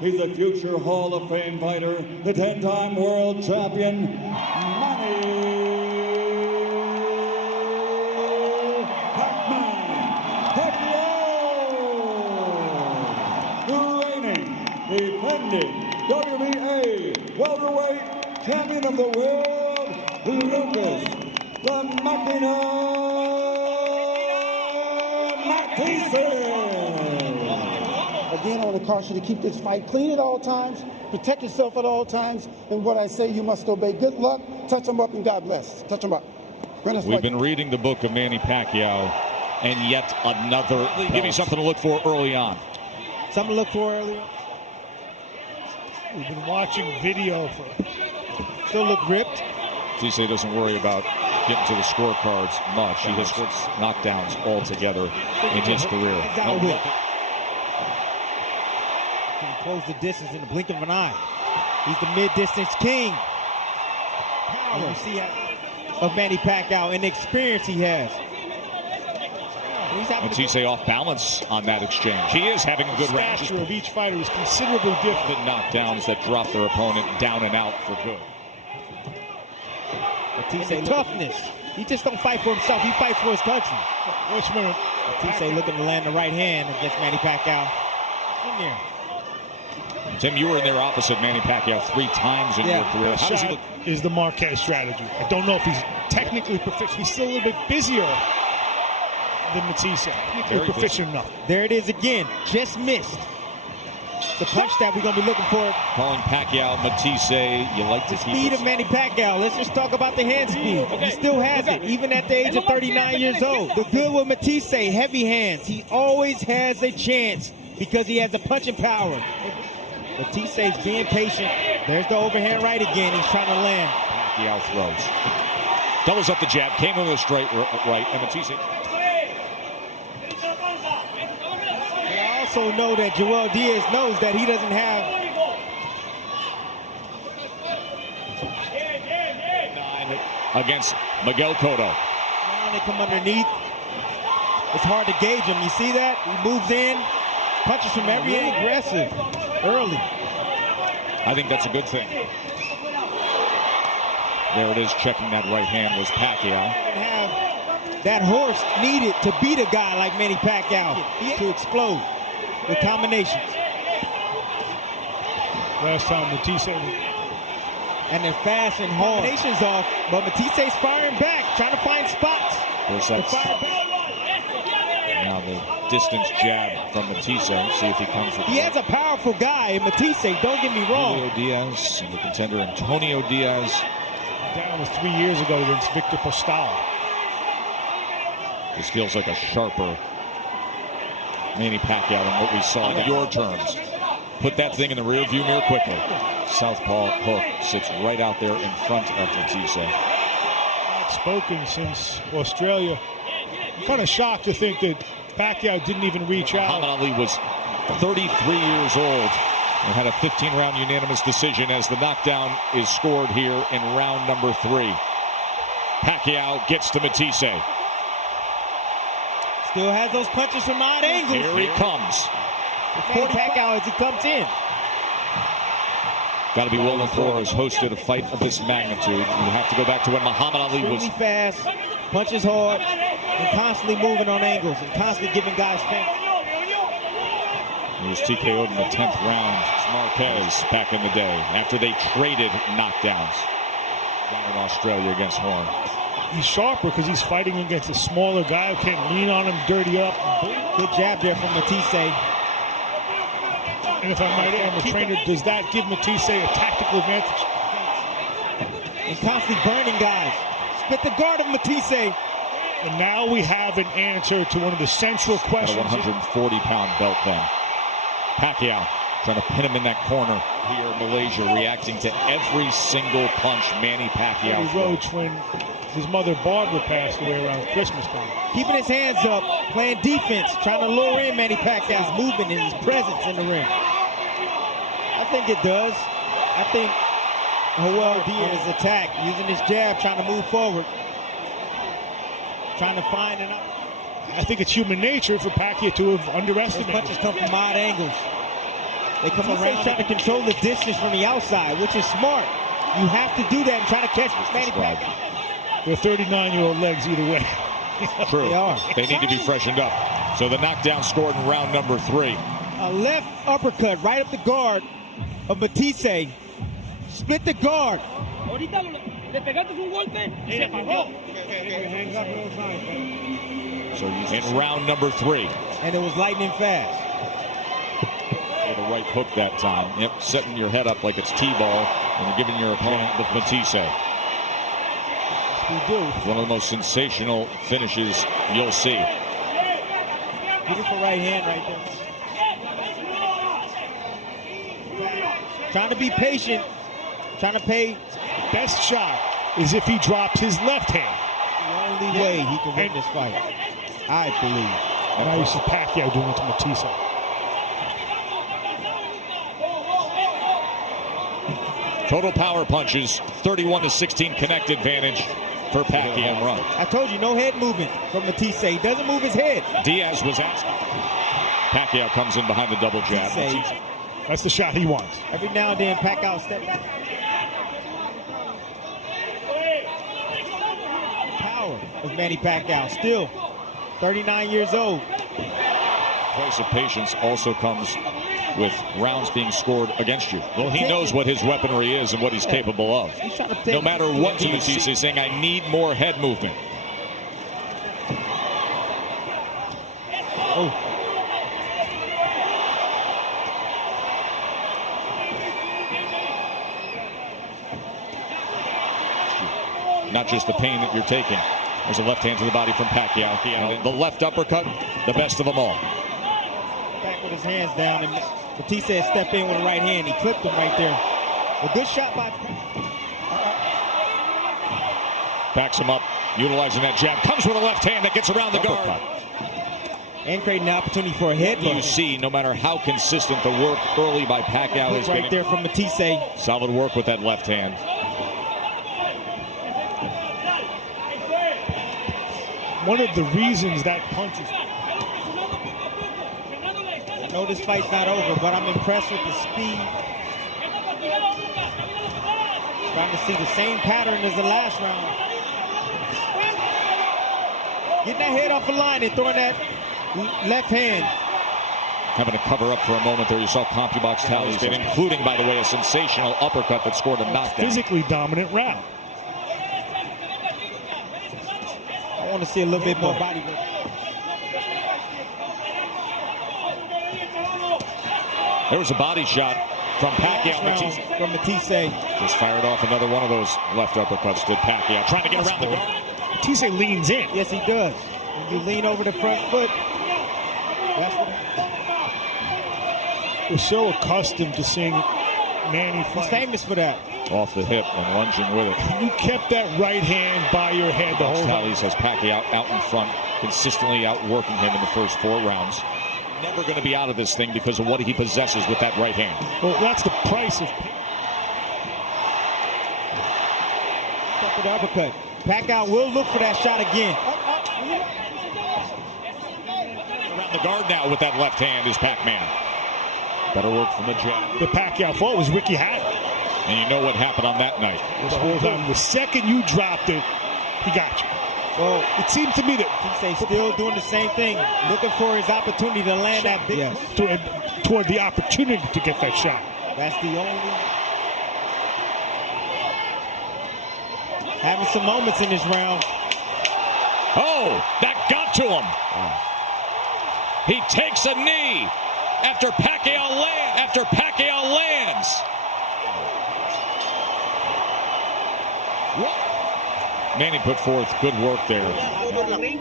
He's a future Hall of Fame fighter, the 10-time world champion, Manny Pacquiao, reigning, defending WBA welterweight champion of the world, Lucas the Machina Matthysse. Again, I want to caution you to keep this fight clean at all times, protect yourself at all times, and what I say, you must obey. Good luck, touch them up, and God bless. Touch them up. We've been reading the book of Manny Pacquiao, and yet another. Give me something to look for early on. Something to look for early on. We've been watching video for. Still look ripped. Matthysse doesn't worry about getting to the scorecards much. He has knockdowns altogether in his career. Can close the distance in the blink of an eye. He's the mid-distance king. Power you see of Manny Pacquiao and the experience he has. Matthysse off balance on that exchange. He is having a good round. The stature of each fighter is considerably different. The knockdowns that drop their opponent down and out for good. Matthysse toughness. He just don't fight for himself. He fights for his country. Matthysse looking to land the right hand against Manny Pacquiao. In there. Tim, you were in there opposite Manny Pacquiao 3 times in your career. How does he look? Is the Marquez strategy. I don't know if he's technically proficient. He's still a little bit busier than Matthysse. Technically proficient enough. There it is again. Just missed. The punch that we're going to be looking for. Calling Pacquiao Matthysse. You like to keep speed of Manny Pacquiao. Let's just talk about the hand speed. He still has it, even at the age of 39 years old. The good with Matthysse, heavy hands. He always has a chance because he has the punching power. Matthysse is being patient. There's the overhand right again. He's trying to land. Pacquiao throws. Doubles up the jab. Came in with a straight right. And Matthysse. I also know that Joel Diaz knows that he doesn't have 9 against Miguel Cotto. Now they come underneath. It's hard to gauge him. You see that? He moves in. Punches from every end, aggressive, early. I think that's a good thing. There it is, checking that right hand was Pacquiao. Have that horse needed to beat a guy like Manny Pacquiao to explode with combinations. Last time Matthysse. And they're fast and hard. Combinations off, but Matthysse firing back, trying to find spots. Now the distance jab from Matthysse. See if he comes with. He has a powerful guy in Matthysse. Don't get me wrong. Julio Diaz and the contender Antonio Diaz. That was 3 years ago against Victor Postal. This feels like a sharper Manny Pacquiao than what we saw in your terms. Put that thing in the rearview mirror quickly. Southpaw hook sits right out there in front of Matthysse. Not spoken since Australia. I'm kind of shocked to think that Pacquiao didn't even reach out. Muhammad Ali was 33 years old and had a 15-round unanimous decision as the knockdown is scored here in round number 3. Pacquiao gets to Matthysse. Still has those punches from odd angles. Here he comes. Pacquiao as he comes in. Got to be willing for has hosted a fight of this magnitude. You have to go back to when Muhammad Ali was really fast, punches hard, and constantly moving on angles and constantly giving guys feints. He was TKO'd in the 10th round. Marquez back in the day after they traded knockdowns down in Australia against Horn. He's sharper because he's fighting against a smaller guy who can't lean on him, dirty up. Good jab there from Matthysse. And if I might add, I'm a trainer, does that give Matthysse a tactical advantage? And constantly burning guys. Spit the guard of Matthysse. And now we have an answer to one of the central questions. A 140-pound belt then. Pacquiao trying to pin him in that corner here in Malaysia, reacting to every single punch Manny Pacquiao throws. Roach when his mother Barbara passed away around Christmas time. Keeping his hands up, playing defense, trying to lure in Manny Pacquiao's movement and his presence in the ring. I think it does. I think Joel Diaz attack, using his jab, trying to move forward. Trying to find an I think it's human nature for Pacquiao to have underestimated. Those punches come from odd angles. They come around trying to control the distance from the outside, which is smart. You have to do that and try to catch Manny Pacquiao. They're 39-year-old legs either way. True. They are. They need to be freshened up. So the knockdown scored in round number 3. A left uppercut right up the guard of Matthysse. Split the guard. So he's in round number 3. And it was lightning fast. With a right hook that time. Yep, setting your head up like it's T-ball and you're giving your opponent with Matthysse. We do. One of the most sensational finishes you'll see. Beautiful right hand right there. Trying to be patient. Trying to pay. Best shot is if he drops his left hand. The only way he can win this fight, I believe. And now you see Pacquiao doing it to Matthysse. Total power punches, 31-16 connect advantage for Pacquiao. Home run. I told you, no head movement from Matthysse. He doesn't move his head. Diaz was asking. Pacquiao comes in behind the double jab. That's the shot he wants. Every now and then, Pacquiao step back. Power of Manny Pacquiao, still 39 years old. Price of patience also comes with rounds being scored against you. Well, he knows what his weaponry is and what he's capable of. No matter what Matthysse is saying, I need more head movement. Oh. Not just the pain that you're taking. There's a left hand to the body from Pacquiao. The left uppercut, the best of them all. Back with his hands down, and Matthysse said step in with a right hand. He clipped him right there. A good shot by Backs him up, utilizing that jab. Comes with a left hand that gets around the guard. And creating an opportunity for a headbutt. You see, no matter how consistent the work early by Pacquiao is, right there from Matthysse. Solid work with that left hand. One of the reasons that punch is... I know this fight's not over, but I'm impressed with the speed. Trying to see the same pattern as the last round. Getting that head off the line and throwing that left hand. Having to cover up for a moment there. You saw CompuBox tallies, including, by the way, a sensational uppercut that scored a knockdown. Physically dominant round. I want to see a little bit more body work. There was a body shot from Pacquiao. From Matthysse. Just fired off another one of those left uppercuts to Pacquiao. Trying to get around the guard. Matthysse leans in. Yes, he does. When you lean over the front foot, that's what happens. We're so accustomed to seeing Manny fight. He's famous for that. Off the hip and lunging with it. You kept that right hand by your head the whole time. Tallies has Pacquiao out in front, consistently outworking him in the first 4 rounds. Never going to be out of this thing because of what he possesses with that right hand. Well, that's the price of... Step with the uppercut. Pacquiao will look for that shot again. Around the guard now with that left hand is Pac-Man. Better work from the jab. The Pacquiao fought was Ricky Hatton. And you know what happened on that night. The second you dropped it, he got you. Well, it seems to me that he's still doing the same thing, looking for his opportunity to land that big. Yes. Toward the opportunity to get that shot. That's the only. Having some moments in this round. Oh, that got to him. He takes a knee after Pacquiao lands. Manny put forth good work there. Manny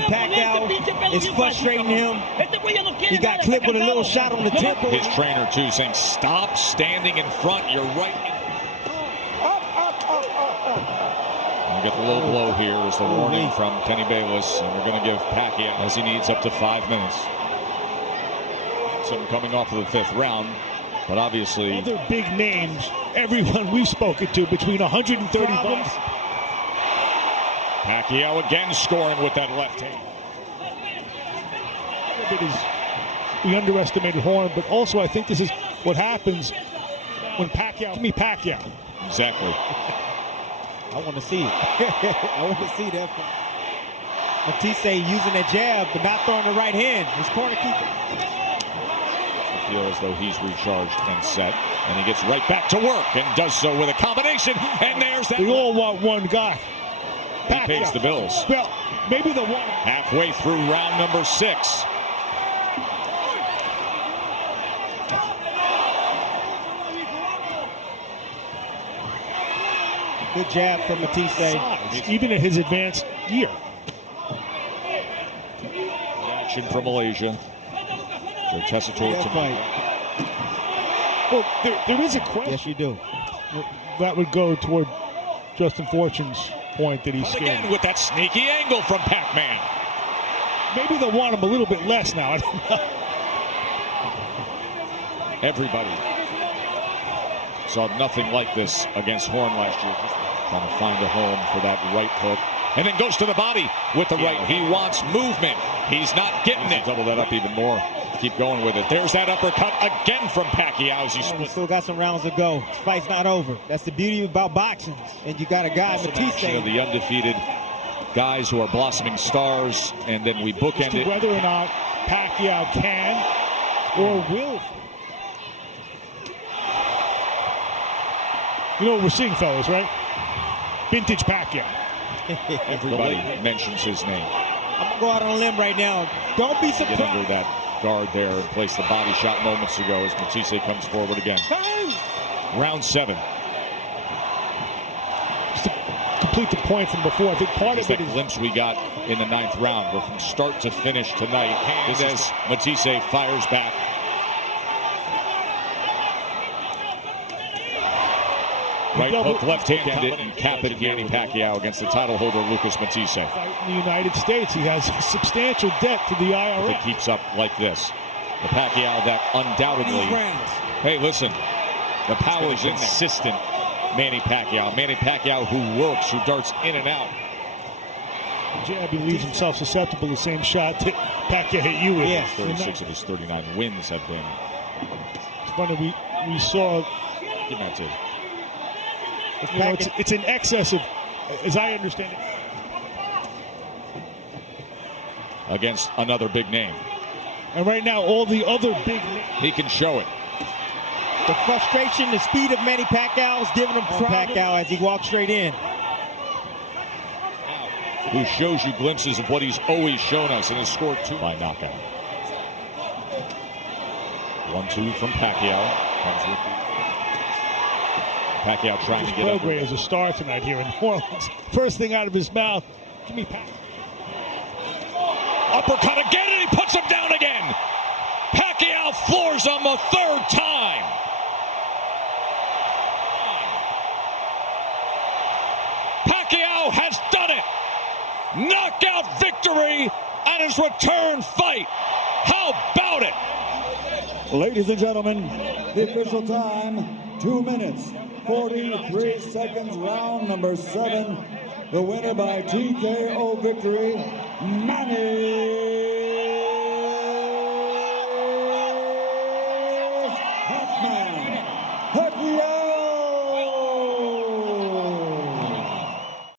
Pacquiao is frustrating him. He got clipped with a little shot on the temple. His trainer, too, saying, stop standing in front. You're right. You get the low blow here as the warning from Kenny Bayless. And we're going to give Pacquiao, as he needs, up to 5 minutes. So coming off of the 5th round. But obviously... Other big names, everyone we've spoken to, between 130 fights. Pacquiao again scoring with that left hand. of it is we underestimated Horn, but also I think this is what happens when Pacquiao. Give me Pacquiao. Exactly. I want to see it. I want to see that. Matthysse using that jab, but not throwing the right hand. His corner keeper. I feel as though he's recharged and set, and he gets right back to work and does so with a combination. And there's that. We all want one guy. He pays the bills. Well, maybe the one. Halfway through round number 6. Good jab from Matthysse. Even at his advanced year. Action from Malaysia. So Tessitore fight. Well, there is a question. Yes, you do. That would go toward Justin Fortune's point that he's scared. Again with that sneaky angle from Pac-Man. Maybe they'll want him a little bit less now. I don't know. Everybody saw nothing like this against Horn last year. Just trying to find a home for that right hook. And then goes to the body with the right. He wants movement. He's not getting it. Double that up even more. Keep going with it. There's that uppercut again from Pacquiao as he splits. Still got some rounds to go. This fight's not over. That's the beauty about boxing. And you got a guy, Matthysse. The undefeated guys who are blossoming stars. And then we bookend it. Whether or not Pacquiao can or will. You know what we're seeing, fellas, right? Vintage Pacquiao. Everybody mentions his name. I'm going to go out on a limb right now. Don't be surprised. Get under that guard there and place the body shot moments ago as Matthysse comes forward again. Round 7. Just to complete the point from before, I think part of it is... glimpse we got in the 9th round, where from start to finish tonight, as Matthysse fires back. Right hook, left hand, and cap it Manny Pacquiao against the title holder, Lucas Matthysse. In the United States, he has a substantial debt to the IRS. If it keeps up like this. The Pacquiao that undoubtedly... Hey, listen. The power is insistent, Manny Pacquiao. Manny Pacquiao who works, who darts in and out. Jab, he leaves himself susceptible to the same shot that Pacquiao hit you with. Yeah. 36 of his 39 wins have been... It's funny, we saw... Give that to You know, it's in excess of, as I understand it, against another big name. And right now, all the other big names. He can show it. The frustration, the speed of Manny Pacquiao is giving him Pacquiao as he walks straight in. Who shows you glimpses of what he's always shown us and has scored 2 by knockout. 1-2 from Pacquiao. Comes with Pacquiao trying to get up. Prograis is a star tonight here in New Orleans. First thing out of his mouth, give me Pacquiao. Uppercut again, and he puts him down again. Pacquiao floors him a 3rd time. Pacquiao has done it. Knockout victory at his return fight. How about it? Ladies and gentlemen, the official time, 2 minutes, 43 seconds, round number 7. The winner by TKO victory, Manny